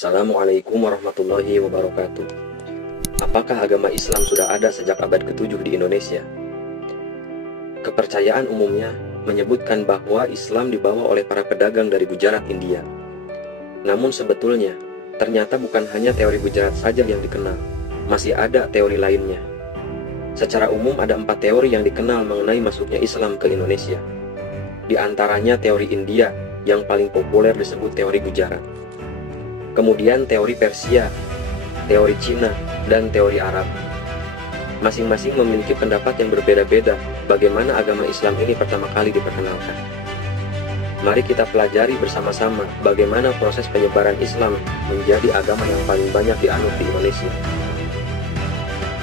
Assalamualaikum warahmatullahi wabarakatuh. Apakah agama Islam sudah ada sejak abad ke-7 di Indonesia? Kepercayaan umumnya menyebutkan bahwa Islam dibawa oleh para pedagang dari Gujarat, India. Namun sebetulnya, ternyata bukan hanya teori Gujarat saja yang dikenal, masih ada teori lainnya. Secara umum ada 4 teori yang dikenal mengenai masuknya Islam ke Indonesia. Di antaranya teori India yang paling populer disebut teori Gujarat. Kemudian teori Persia, teori Cina, dan teori Arab. Masing-masing memiliki pendapat yang berbeda-beda bagaimana agama Islam ini pertama kali diperkenalkan. Mari kita pelajari bersama-sama bagaimana proses penyebaran Islam menjadi agama yang paling banyak dianut di Indonesia.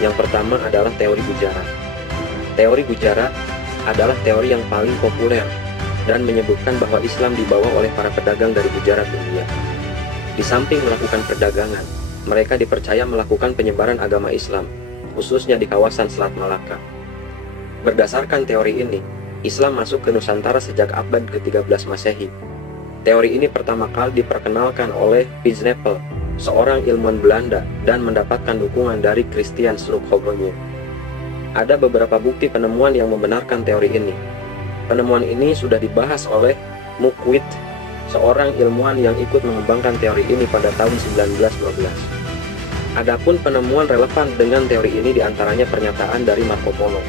Yang pertama adalah teori Gujarat. Teori Gujarat adalah teori yang paling populer dan menyebutkan bahwa Islam dibawa oleh para pedagang dari Gujarat, India. Di samping melakukan perdagangan, mereka dipercaya melakukan penyebaran agama Islam, khususnya di kawasan Selat Malaka. Berdasarkan teori ini, Islam masuk ke Nusantara sejak abad ke-13 Masehi. Teori ini pertama kali diperkenalkan oleh Piznapel, seorang ilmuwan Belanda, dan mendapatkan dukungan dari Christian Sloughogne. Ada beberapa bukti penemuan yang membenarkan teori ini. Penemuan ini sudah dibahas oleh Mukwit, seorang ilmuwan yang ikut mengembangkan teori ini pada tahun 1912. Adapun penemuan relevan dengan teori ini diantaranya pernyataan dari Marco Polo.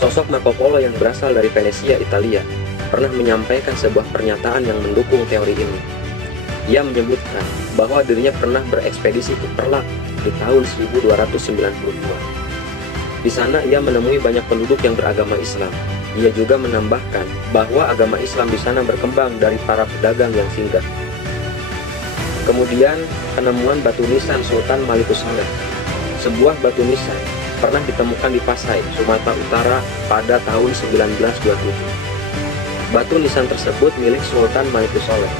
Sosok Marco Polo yang berasal dari Venesia, Italia, pernah menyampaikan sebuah pernyataan yang mendukung teori ini. Ia menyebutkan bahwa dirinya pernah berekspedisi ke Perlak di tahun 1292. Di sana ia menemui banyak penduduk yang beragama Islam. Ia juga menambahkan bahwa agama Islam di sana berkembang dari para pedagang yang singgah. Kemudian, penemuan batu nisan Sultan Malikus Saleh. Sebuah batu nisan pernah ditemukan di Pasai, Sumatera Utara pada tahun 1927. Batu nisan tersebut milik Sultan Malikus Saleh.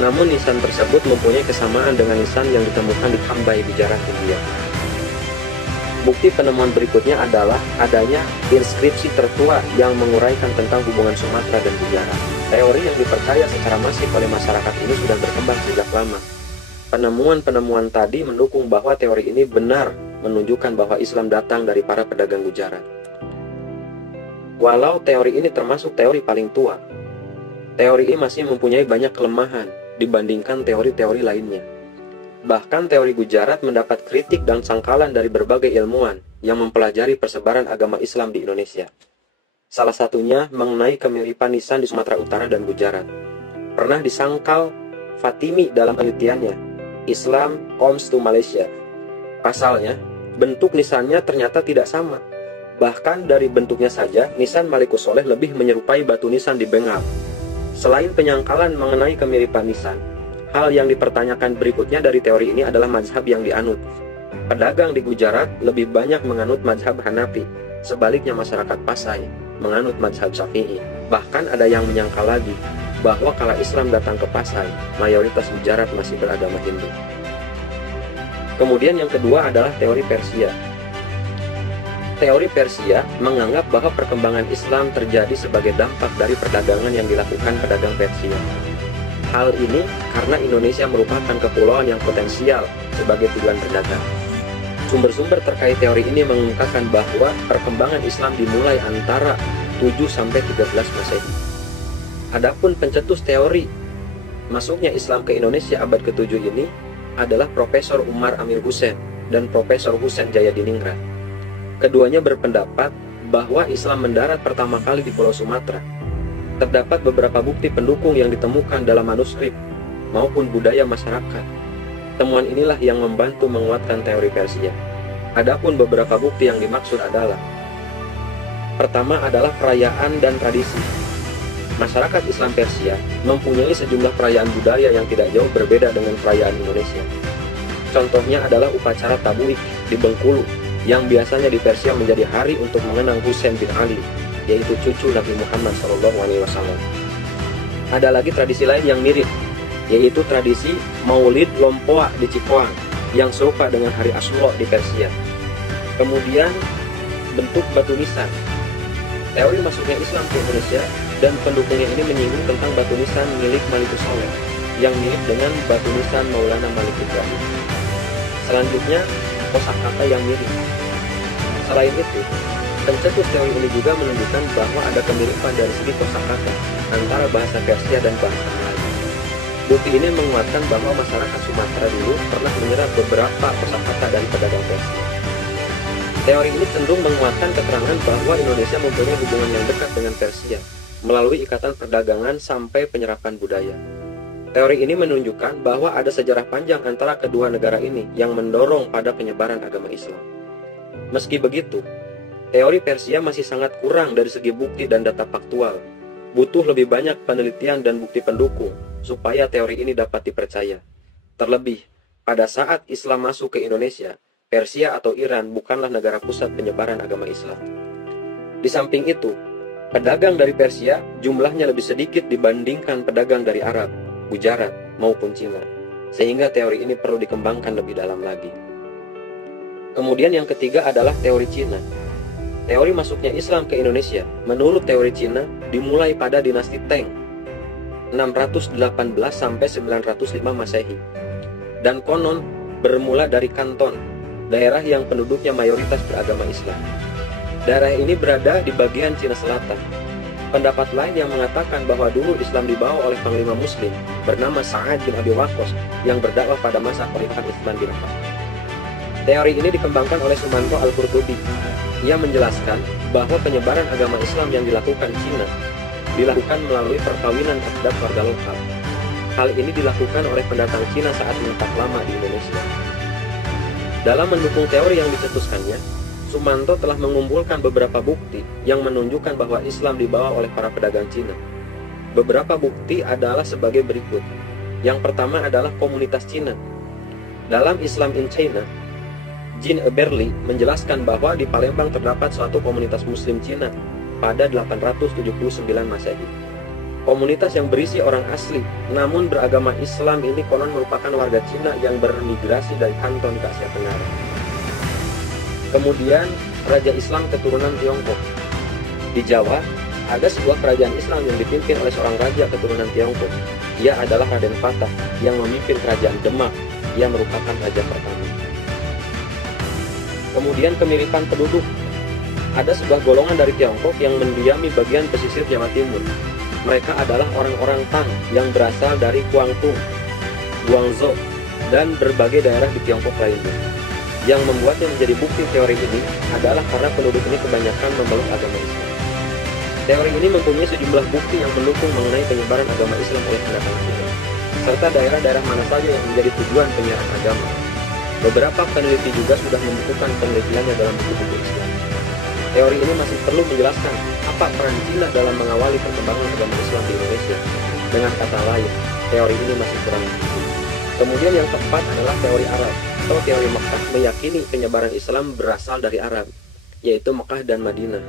Namun nisan tersebut mempunyai kesamaan dengan nisan yang ditemukan di Cambai, Gujarat, India. Bukti penemuan berikutnya adalah adanya inskripsi tertua yang menguraikan tentang hubungan Sumatera dan Gujarat. Teori yang dipercaya secara masif oleh masyarakat ini sudah berkembang sejak lama. Penemuan-penemuan tadi mendukung bahwa teori ini benar, menunjukkan bahwa Islam datang dari para pedagang Gujarat. Walau teori ini termasuk teori paling tua, teori ini masih mempunyai banyak kelemahan dibandingkan teori-teori lainnya. Bahkan teori Gujarat mendapat kritik dan sangkalan dari berbagai ilmuwan yang mempelajari persebaran agama Islam di Indonesia. Salah satunya mengenai kemiripan nisan di Sumatera Utara dan Gujarat. Pernah disangkal Fatimi dalam penelitiannya, Islam comes to Malaysia. Pasalnya, bentuk nisannya ternyata tidak sama. Bahkan dari bentuknya saja, nisan Malikus Saleh lebih menyerupai batu nisan di Bengal. Selain penyangkalan mengenai kemiripan nisan, hal yang dipertanyakan berikutnya dari teori ini adalah mazhab yang dianut. Pedagang di Gujarat lebih banyak menganut mazhab Hanafi, sebaliknya masyarakat Pasai menganut mazhab Syafi'i. Bahkan ada yang menyangka lagi bahwa kala Islam datang ke Pasai, mayoritas Gujarat masih beragama Hindu. Kemudian yang kedua adalah teori Persia. Teori Persia menganggap bahwa perkembangan Islam terjadi sebagai dampak dari perdagangan yang dilakukan pedagang Persia. Hal ini karena Indonesia merupakan kepulauan yang potensial sebagai tujuan perdagangan. Sumber-sumber terkait teori ini mengungkapkan bahwa perkembangan Islam dimulai antara 7–13 Masehi. Adapun pencetus teori masuknya Islam ke Indonesia abad ke-7 ini adalah Profesor Umar Amir Hussein dan Profesor Husein Jayadiningrat. Keduanya berpendapat bahwa Islam mendarat pertama kali di Pulau Sumatera. Terdapat beberapa bukti pendukung yang ditemukan dalam manuskrip maupun budaya masyarakat. Temuan inilah yang membantu menguatkan teori Persia. Adapun beberapa bukti yang dimaksud adalah: pertama adalah perayaan dan tradisi. Masyarakat Islam Persia mempunyai sejumlah perayaan budaya yang tidak jauh berbeda dengan perayaan Indonesia. Contohnya adalah upacara tabuik di Bengkulu yang biasanya di Persia menjadi hari untuk mengenang Husain bin Ali, yaitu cucu Nabi Muhammad SAW. Ada lagi tradisi lain yang mirip, yaitu tradisi Maulid Lompoa di Cipoang, yang serupa dengan hari Asyura di Persia. Kemudian bentuk batu nisan. Teori masuknya Islam ke Indonesia dan pendukungnya ini menyinggung tentang batu nisan milik Malikus Saleh. yang mirip dengan batu nisan Maulana Malik Ibrahim. Selanjutnya, kosakata yang mirip. Selain itu, pencetus teori ini juga menunjukkan bahwa ada kemiripan dari segi kosakata antara bahasa Persia dan bahasa Melayu. Bukti ini menguatkan bahwa masyarakat Sumatera dulu pernah menyerap beberapa kosakata dari pedagang Persia. Teori ini cenderung menguatkan keterangan bahwa Indonesia mempunyai hubungan yang dekat dengan Persia melalui ikatan perdagangan sampai penyerapan budaya. Teori ini menunjukkan bahwa ada sejarah panjang antara kedua negara ini yang mendorong pada penyebaran agama Islam. Meski begitu, teori Persia masih sangat kurang dari segi bukti dan data faktual. Butuh lebih banyak penelitian dan bukti pendukung supaya teori ini dapat dipercaya. Terlebih, pada saat Islam masuk ke Indonesia, Persia atau Iran bukanlah negara pusat penyebaran agama Islam. Di samping itu, pedagang dari Persia jumlahnya lebih sedikit dibandingkan pedagang dari Arab, Gujarat, maupun Cina, sehingga teori ini perlu dikembangkan lebih dalam lagi. Kemudian yang ketiga adalah teori Cina. Teori masuknya Islam ke Indonesia, menurut teori Cina, dimulai pada dinasti Tang, 618 sampai 905 Masehi, dan konon bermula dari Kanton, daerah yang penduduknya mayoritas beragama Islam. Daerah ini berada di bagian Cina Selatan. Pendapat lain yang mengatakan bahwa dulu Islam dibawa oleh panglima Muslim bernama Sa'ad bin Abi Waqqas yang berdakwah pada masa Khalifah Utsman bin Affan. Teori ini dikembangkan oleh Sumanto Al-Qurtubi. Ia menjelaskan bahwa penyebaran agama Islam yang dilakukan Cina dilakukan melalui perkawinan adat warga lokal. Hal ini dilakukan oleh pendatang Cina saat menetap lama di Indonesia. Dalam mendukung teori yang dicetuskannya, Sumanto telah mengumpulkan beberapa bukti yang menunjukkan bahwa Islam dibawa oleh para pedagang Cina. Beberapa bukti adalah sebagai berikut. Yang pertama adalah komunitas Cina. Dalam Islam in China, Jean Eberly menjelaskan bahwa di Palembang terdapat suatu komunitas Muslim Cina pada 879 Masehi. Komunitas yang berisi orang asli, namun beragama Islam ini konon merupakan warga Cina yang bermigrasi dari Kanton ke Asia Tenggara. Kemudian, Raja Islam keturunan Tiongkok. Di Jawa, ada sebuah kerajaan Islam yang dipimpin oleh seorang raja keturunan Tiongkok. Ia adalah Raden Fatah yang memimpin kerajaan Demak, yang merupakan raja pertama. Kemudian kemiripan penduduk. Ada sebuah golongan dari Tiongkok yang mendiami bagian pesisir Jawa Timur. Mereka adalah orang-orang Tang yang berasal dari Guangdong, Guangzhou, dan berbagai daerah di Tiongkok lainnya. Yang membuatnya menjadi bukti teori ini adalah karena penduduk ini kebanyakan memeluk agama Islam. Teori ini mempunyai sejumlah bukti yang mendukung mengenai penyebaran agama Islam oleh pendatang Cina, serta daerah-daerah mana saja yang menjadi tujuan penyiaran agama. Beberapa peneliti juga sudah membukukan penelitiannya dalam buku-buku Islam. Teori ini masih perlu menjelaskan apa peran Cina dalam mengawali perkembangan agama Islam di Indonesia. Dengan kata lain, teori ini masih kurang bukti. Kemudian yang keempat adalah teori Arab atau teori Mekah, meyakini penyebaran Islam berasal dari Arab, yaitu Mekah dan Madinah,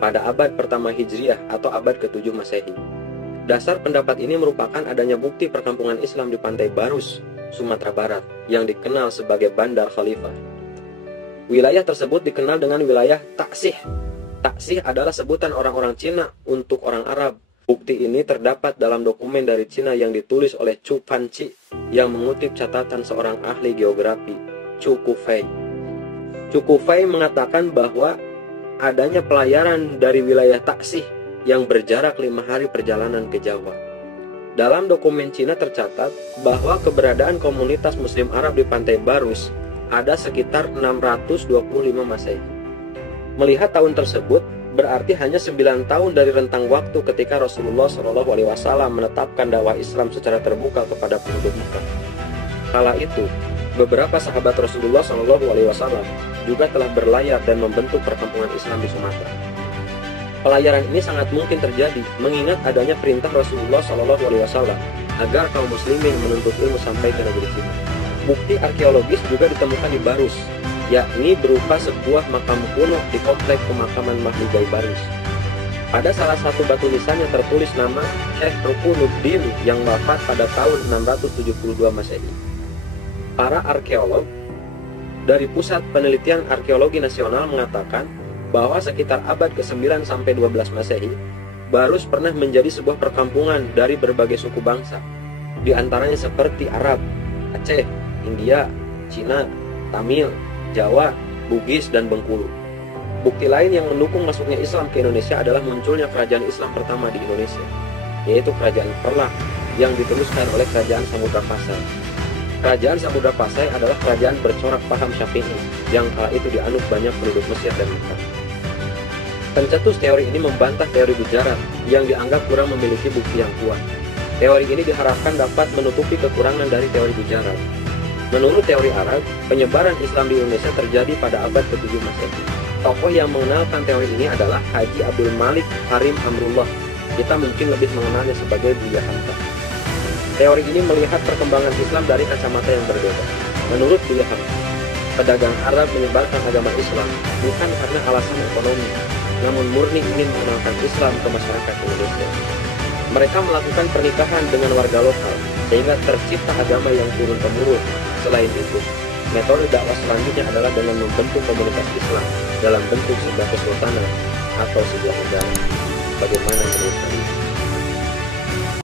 pada abad pertama Hijriah atau abad ke-7 Masehi. Dasar pendapat ini merupakan adanya bukti perkampungan Islam di Pantai Barus, Sumatera Barat, yang dikenal sebagai Bandar Khalifah. Wilayah tersebut dikenal dengan wilayah Taksih. Taksih adalah sebutan orang-orang Cina untuk orang Arab. Bukti ini terdapat dalam dokumen dari Cina yang ditulis oleh Chu Fanchi yang mengutip catatan seorang ahli geografi, Chu Kufei. Chu Kufei mengatakan bahwa adanya pelayaran dari wilayah Taksih yang berjarak 5 hari perjalanan ke Jawa. Dalam dokumen Cina tercatat bahwa keberadaan komunitas Muslim Arab di Pantai Barus ada sekitar 625 Masehi. Melihat tahun tersebut, berarti hanya 9 tahun dari rentang waktu ketika Rasulullah SAW menetapkan dakwah Islam secara terbuka kepada penduduk Mekah. Kala itu, beberapa sahabat Rasulullah SAW juga telah berlayar dan membentuk perkampungan Islam di Sumatera. Pelayaran ini sangat mungkin terjadi mengingat adanya perintah Rasulullah SAW agar kaum muslimin menuntut ilmu sampai ke negeri Cina. Bukti arkeologis juga ditemukan di Barus, yakni berupa sebuah makam kuno di komplek pemakaman Mahligai Barus. Pada salah satu batu nisannya tertulis nama Syekh Rukunuddin yang wafat pada tahun 672 Masehi. Para arkeolog dari Pusat Penelitian Arkeologi Nasional mengatakan bahwa sekitar abad ke-9 sampai 12 Masehi, Barus pernah menjadi sebuah perkampungan dari berbagai suku bangsa. di antaranya seperti Arab, Aceh, India, Cina, Tamil, Jawa, Bugis, dan Bengkulu. Bukti lain yang mendukung masuknya Islam ke Indonesia adalah munculnya kerajaan Islam pertama di Indonesia, yaitu Kerajaan Perlak yang diteruskan oleh Kerajaan Samudra Pasai. Kerajaan Samudra Pasai adalah kerajaan bercorak paham Syafi'i yang kala itu dianut banyak penduduk Mesir dan Mekah. Pencetus teori ini membantah teori Gujarat yang dianggap kurang memiliki bukti yang kuat. Teori ini diharapkan dapat menutupi kekurangan dari teori Gujarat. Menurut teori Arab, penyebaran Islam di Indonesia terjadi pada abad ke-7 Masehi. Tokoh yang mengenalkan teori ini adalah Haji Abdul Malik Karim Amrullah. Kita mungkin lebih mengenalnya sebagai Buya Hamka. Teori ini melihat perkembangan Islam dari kacamata yang berbeda. Menurut Buya Hamka, pedagang Arab menyebarkan agama Islam bukan karena alasan ekonomi, namun murni ingin mengenalkan Islam ke masyarakat Indonesia. Mereka melakukan pernikahan dengan warga lokal, sehingga tercipta agama yang turun-temurun. Selain itu, metode dakwah selanjutnya adalah dengan membentuk komunitas Islam dalam bentuk sebuah kesultanan atau sebuah negara. Bagaimana menurut kalian?